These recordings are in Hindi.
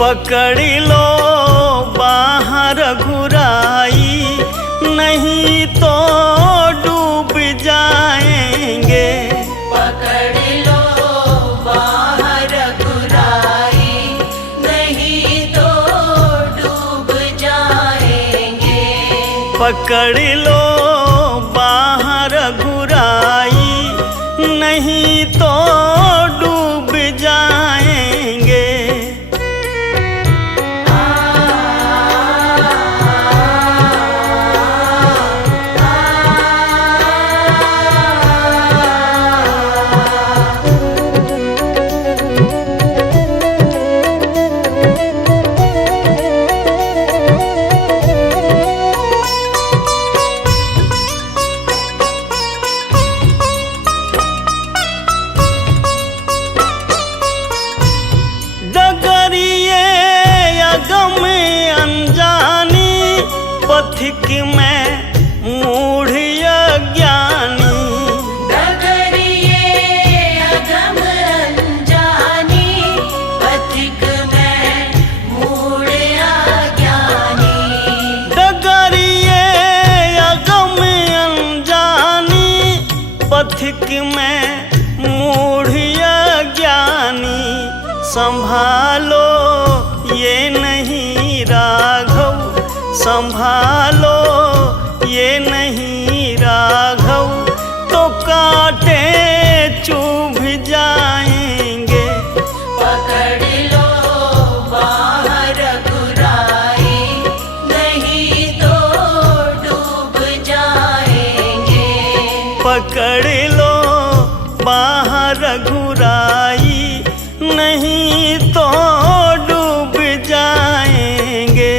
पकड़ लो बाहर घुराई, नहीं तो डूब जाएंगे। पकड़ लो बाहर घुराई, नहीं तो डूब जाएंगे। पकड़ लो बाहर घुराई, नहीं तो डूब जाएंगे। पथिक में मूढ़ अज्ञानी, डगरिये अगम अनजानी, पथिक में मूढ़ अज्ञानी। डगरिये अगम अनजानी, पथिक में मूढ़ अज्ञानी। संभालो ये नहीं राघव, संभालो ये नहीं राघव, तो कांटे चुभ जाएंगे। पकड़ लो बाहर घुराई, नहीं तो डूब जाएंगे। पकड़ लो बाहर घुराई, नहीं तो डूब जाएंगे।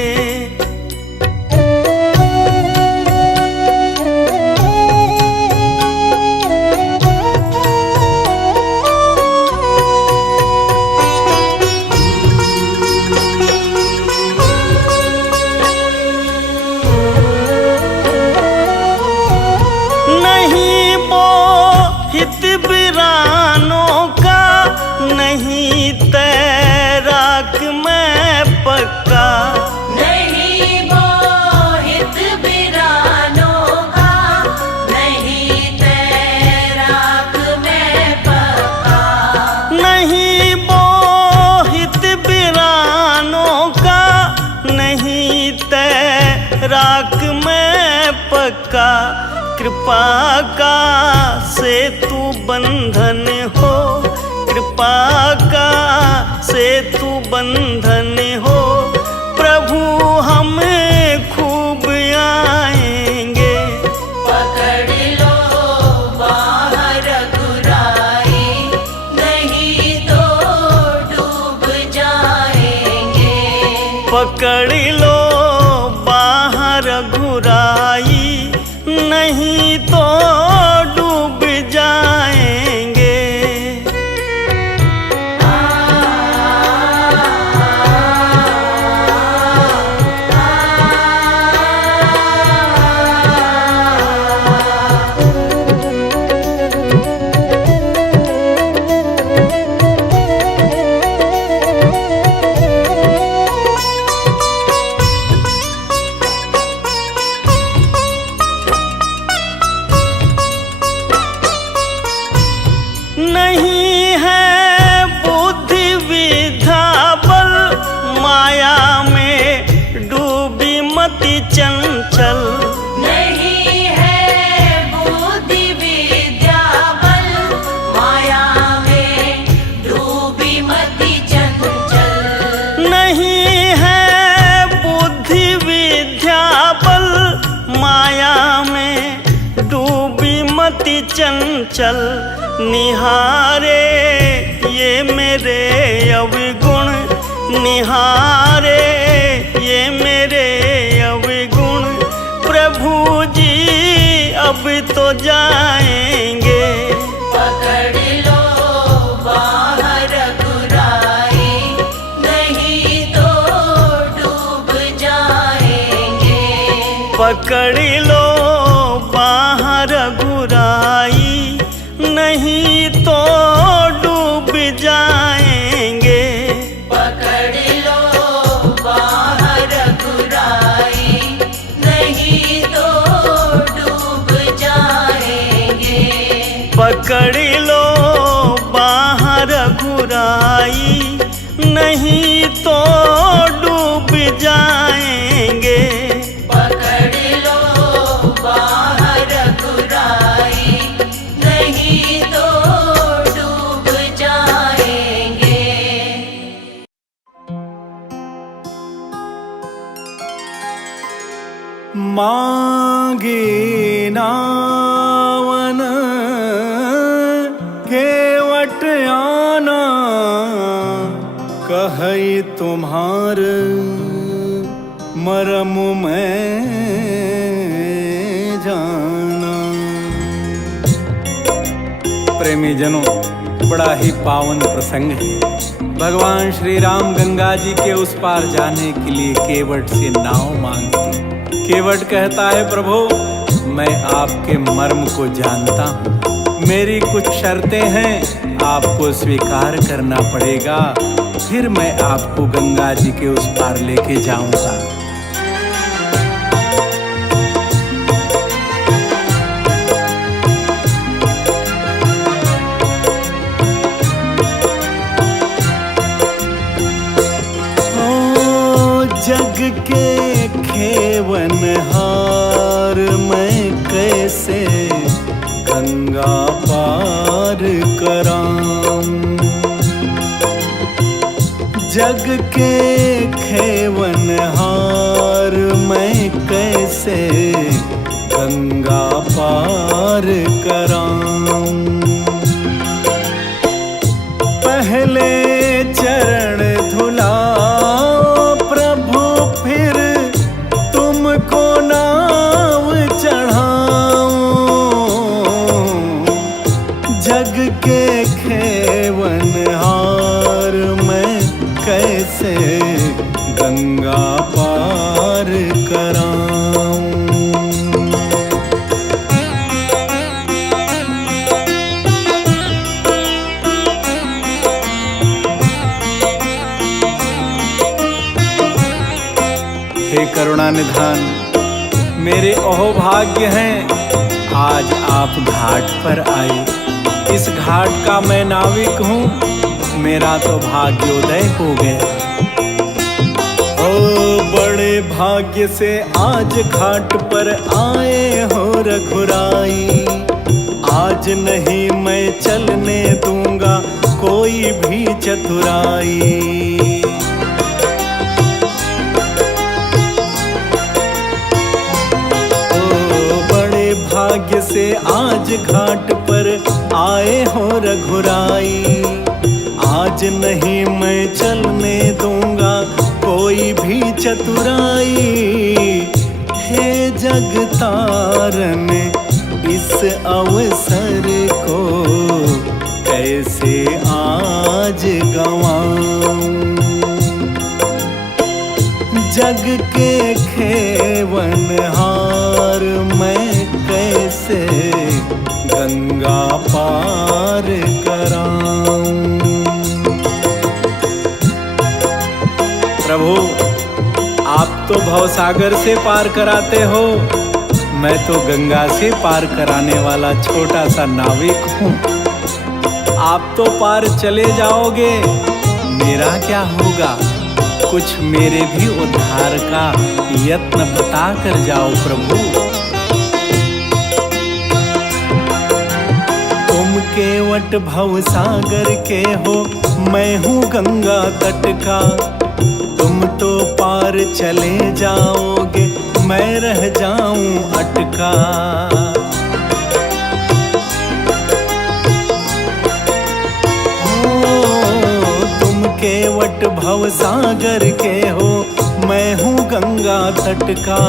नहीं मोहित वीरानों का, नहीं तैराक मैं पक्का। नहीं मोहित वीरानों का, नहीं तैराक मैं पक्का। नहीं मोहित वीरानों का, नहीं तैराक मैं पक्का। कृपा का सेतु बंधन हो, कृपा का सेतु बंधन हो, प्रभु हम खूब आएंगे। पकड़ लो बाहर घुराई, नहीं तो डूब जाएंगे। पकड़ लो बाहर घुराई, नहीं तो डूब जाएंगे। नहीं है बुद्धि विद्या बल, माया में डूबी मति चंचल। नहीं है बुद्धि विद्या बल, माया में डूबी मति चंचल। नहीं है बुद्धि विद्या बल, माया में डूबी मति चंचल। निहारे ये मेरे अवगुण, निहारे ये मेरे अवगुण, प्रभु जी अब तो जाएंगे। पकड़ लो बाहर घुराई, नहीं तो डूब जाएंगे। पकड़ लो बाहर घुराई, नहीं तो डूब जाएंगे। पकड़ लो पकड़ लो बाहर घुराई, नहीं तो डूब जाएंगे। पकड़ लो बाहर घुराई, नहीं तो डूब जाएंगे। मांगे नावन केवट आना, कहई तुम्हार मरम में जाना। प्रेमी जनों, बड़ा ही पावन प्रसंग है। भगवान श्री राम गंगा जी के उस पार जाने के लिए केवट से नाव मांगते। केवट कहता है, प्रभु मैं आपके मर्म को जानता हूँ, मेरी कुछ शर्तें हैं, आपको स्वीकार करना पड़ेगा, फिर मैं आपको गंगा जी के उस पार लेके जाऊंगा। जग के खेवन हार मैं कैसे गंगा पार कराऊं। जग के खेवन हार मैं कैसे गंगा पार कराऊं। पहले चरण धुलाओ प्रभु, फिर तुमको नाव चढ़ाऊं। जग के खेवन हार मैं कैसे गंगा पार कराऊं। हे करुणा निधान, मेरे अहोभाग्य हैं आज आप घाट पर आए। इस घाट का मैं नाविक हूँ, मेरा तो भाग्योदय हो गया। ओ बड़े भाग्य से आज घाट पर आए हो रघुराई। आज नहीं मैं चलने दूंगा कोई भी चतुराई। भाग्य से आज घाट पर आए हो रघुराई। आज नहीं मैं चलने दूंगा कोई भी चतुराई। हे जगतारन इस अवसर को कैसे आज गंवाऊं। जग के खेवन हार मैं कैसे गंगा पार कराऊं। प्रभु आप तो भवसागर से पार कराते हो, मैं तो गंगा से पार कराने वाला छोटा सा नाविक हूँ। आप तो पार चले जाओगे, मेरा क्या होगा? कुछ मेरे भी उद्धार का यत्न बता कर जाओ प्रभु। तुम केवट भवसागर के हो, मैं हूँ गंगा तट का। तुम तो पार चले जाओगे, मैं रह जाऊं अटका। केवट भवसागर के हो, मैं हूँ गंगा तट का।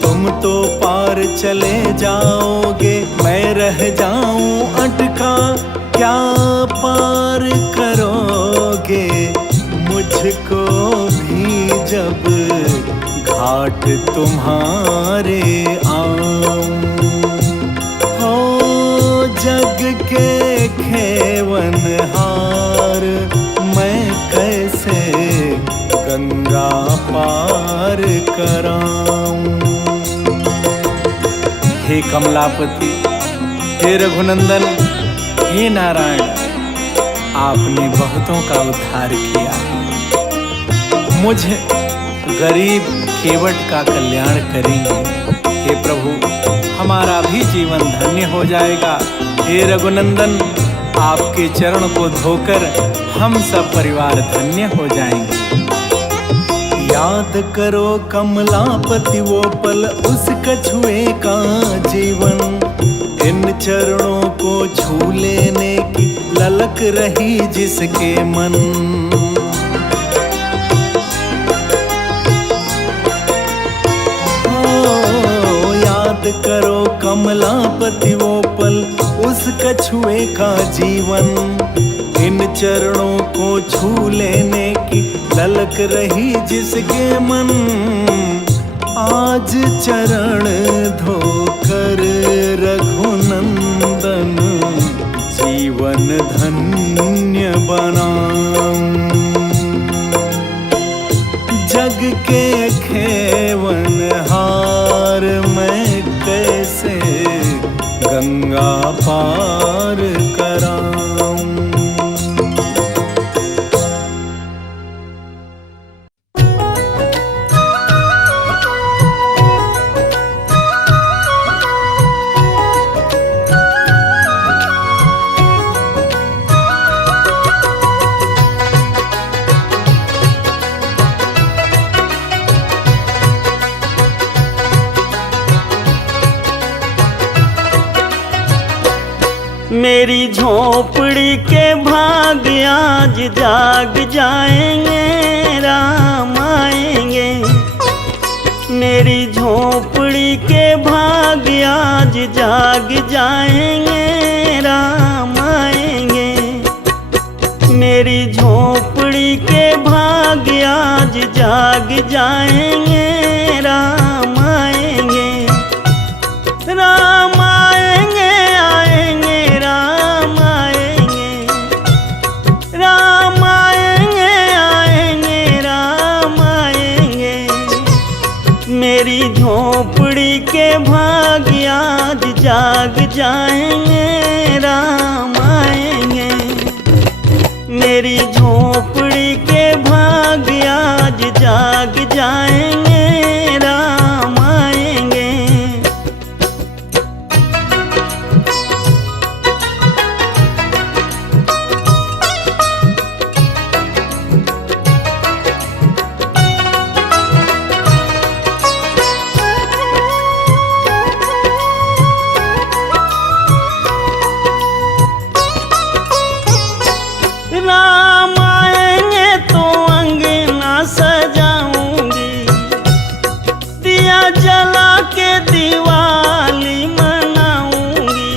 तुम तो पार चले जाओगे, मैं रह जाऊं अटका। क्या पार करोगे मुझको भी जब घाट तुम्हारे आऊं। हो जग के खेवन हार मैं कैसे गंगा पार कराऊं। हे कमलापति, हे रघुनंदन, हे नारायण, आपने बहुतों का उद्धार किया, मुझे गरीब केवट का कल्याण करेंगे। हे प्रभु, हमारा भी जीवन धन्य हो जाएगा। हे रघुनंदन, आपके चरण को धोकर हम सब परिवार धन्य हो जाएंगे। याद करो कमलापति वो पल, उस कछुए का जीवन, इन चरणों को छू लेने की ललक रही जिसके मन। ओ याद करो कमलापति वो पल, उस कछुए का जीवन, इन चरणों को छू लेने की ललक रही जिसके मन। आज चरण धोकर रघुनंदन जीवन धन्य बनाऊं। जग के खेवन हार मैं कैसे गंगा पार कराऊं। मेरी झोपड़ी के भाग आज जाग जाएंगे, राम आएंगे। मेरी झोपड़ी के भाग आज जाग जाएंगे, राम आएंगे। मेरी झोपड़ी के भाग आज जाग जाएंगे, राम आएंगे। राम आएंगे, आएंगे, राम आएंगे। राम आएंगे, आएंगे, राम आएंगे। मेरी झोपड़ी के भाग आज जाग जाएंगे, राम आएंगे। मेरी झोपड़ी के भाग आज जाग जाएंगे, राम आएंगे। राम आएंगे तो अंगना सजाऊंगी, दिया जला के दिवाली मनाऊंगी।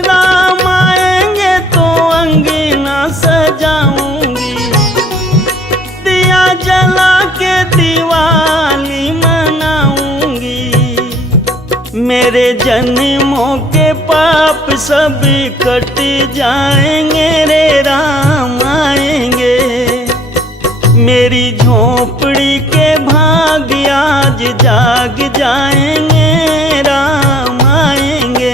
राम आएंगे तो अंगना सजाऊंगी, दिया जला के दिवाली मनाऊंगी। मेरे जन्मों के पाप सब कट जाएंगे रे, राम आएंगे। मेरी झोपड़ी के भाग आज जाग जाएंगे, राम आएंगे।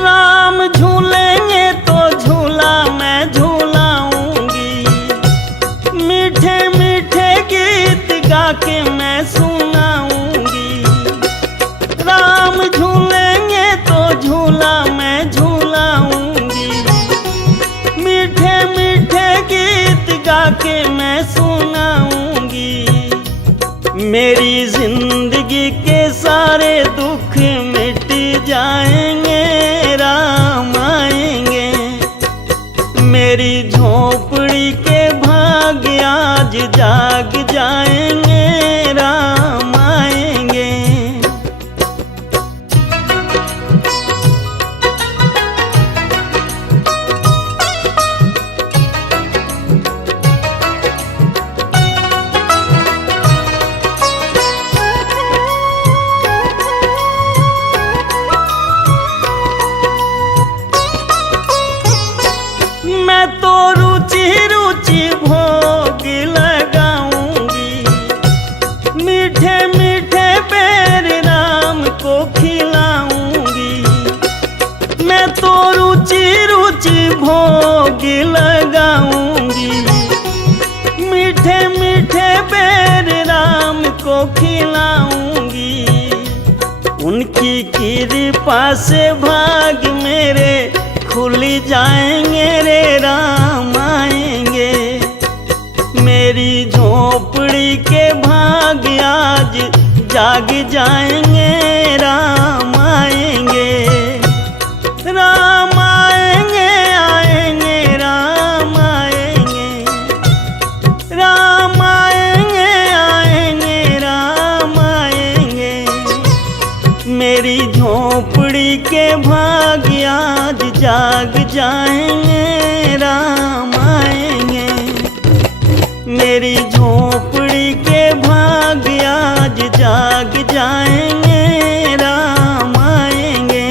राम झूलेंगे तो झूला मैं झूलाऊंगी, मीठे मीठे गीत गा के मैं सुनाऊंगी। राम झूलेंगे तो झूला मैं झूलाऊंगी, मीठे मीठे गीत गा के मैं सुनाऊंगी। मेरी जिंदगी के सारे दुख मिट जाएंगे, राम आएंगे। मेरी झोपड़ी के भाग आज जाग जाएंगे, राम आएंगे। मीठे मीठे पैर राम को खिलाऊंगी। मैं तो रुचि रुचि भोग लगाऊंगी। मीठे मीठे पैर राम को खिलाऊंगी। उनकी कृपा से भाग मेरे खुल जाएंगे रे राम आएंगे। मेरी झोपड़ी के भाग आज जाग जाएंगे राम आएंगे। राम आएंगे आएंगे राम आएंगे। राम आएंगे आएंगे राम आएंगे। मेरी झोपड़ी के भाग आज जाग जाएंगे राम आएंगे। मेरी झोपड़ी के भाग आज जाग जाएंगे राम आएंगे।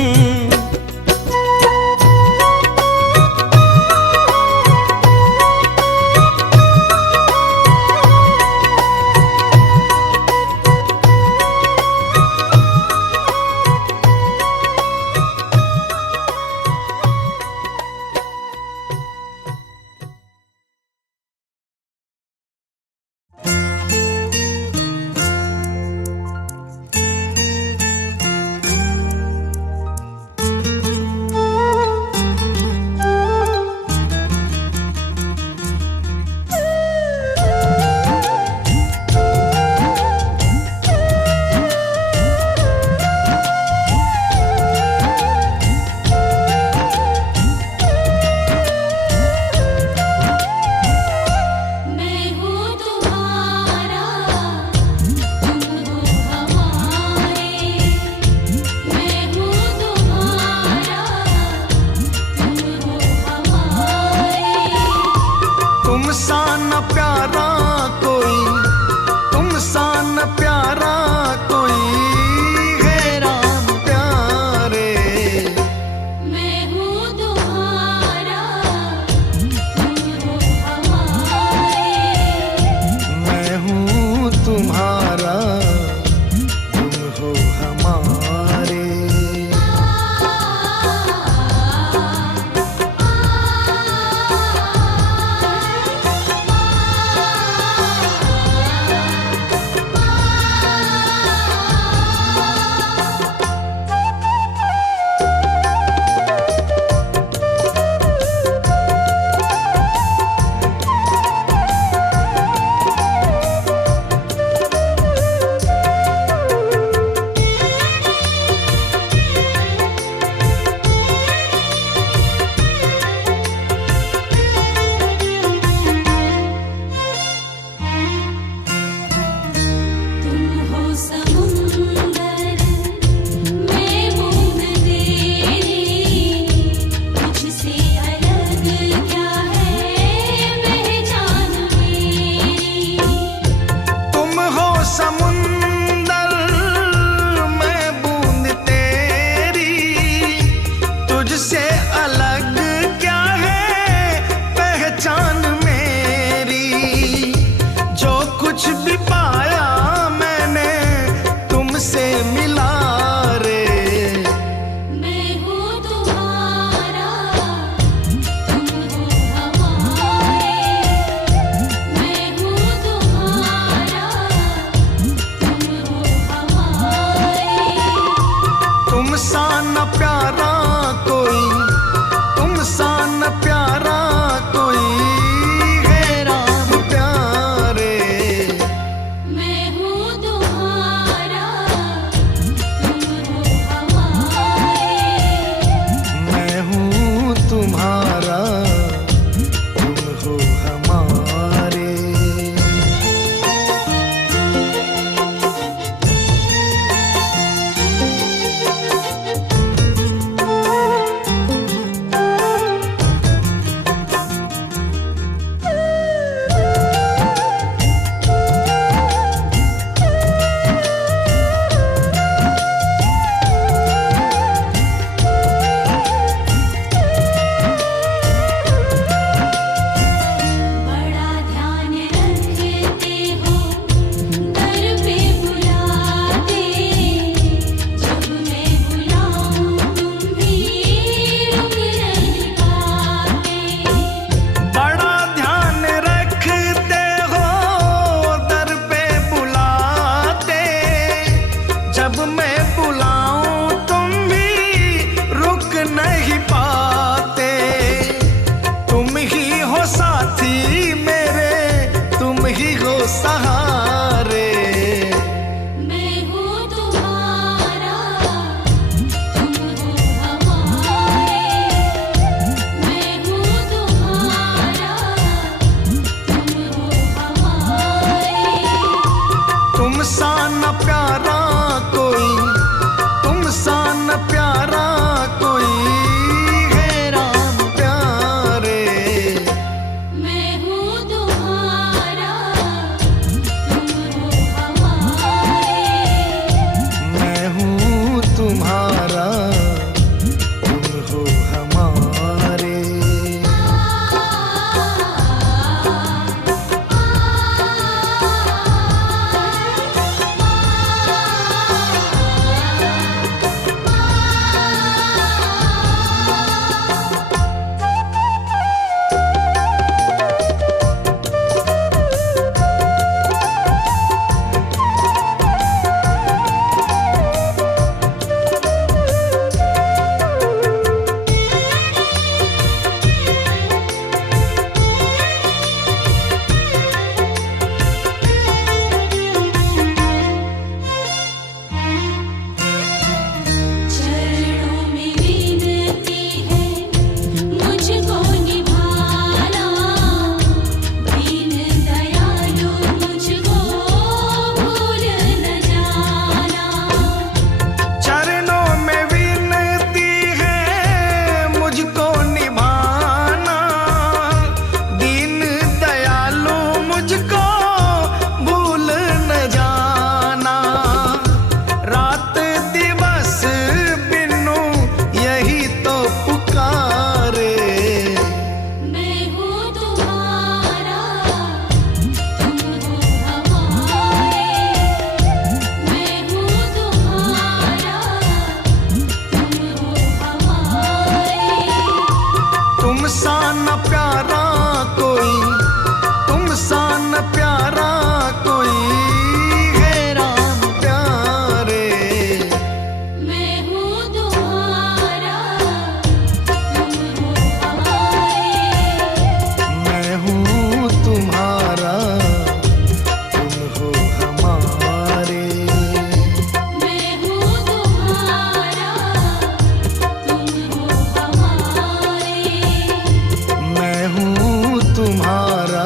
तुम्हारा,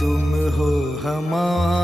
तुम हो हमारा।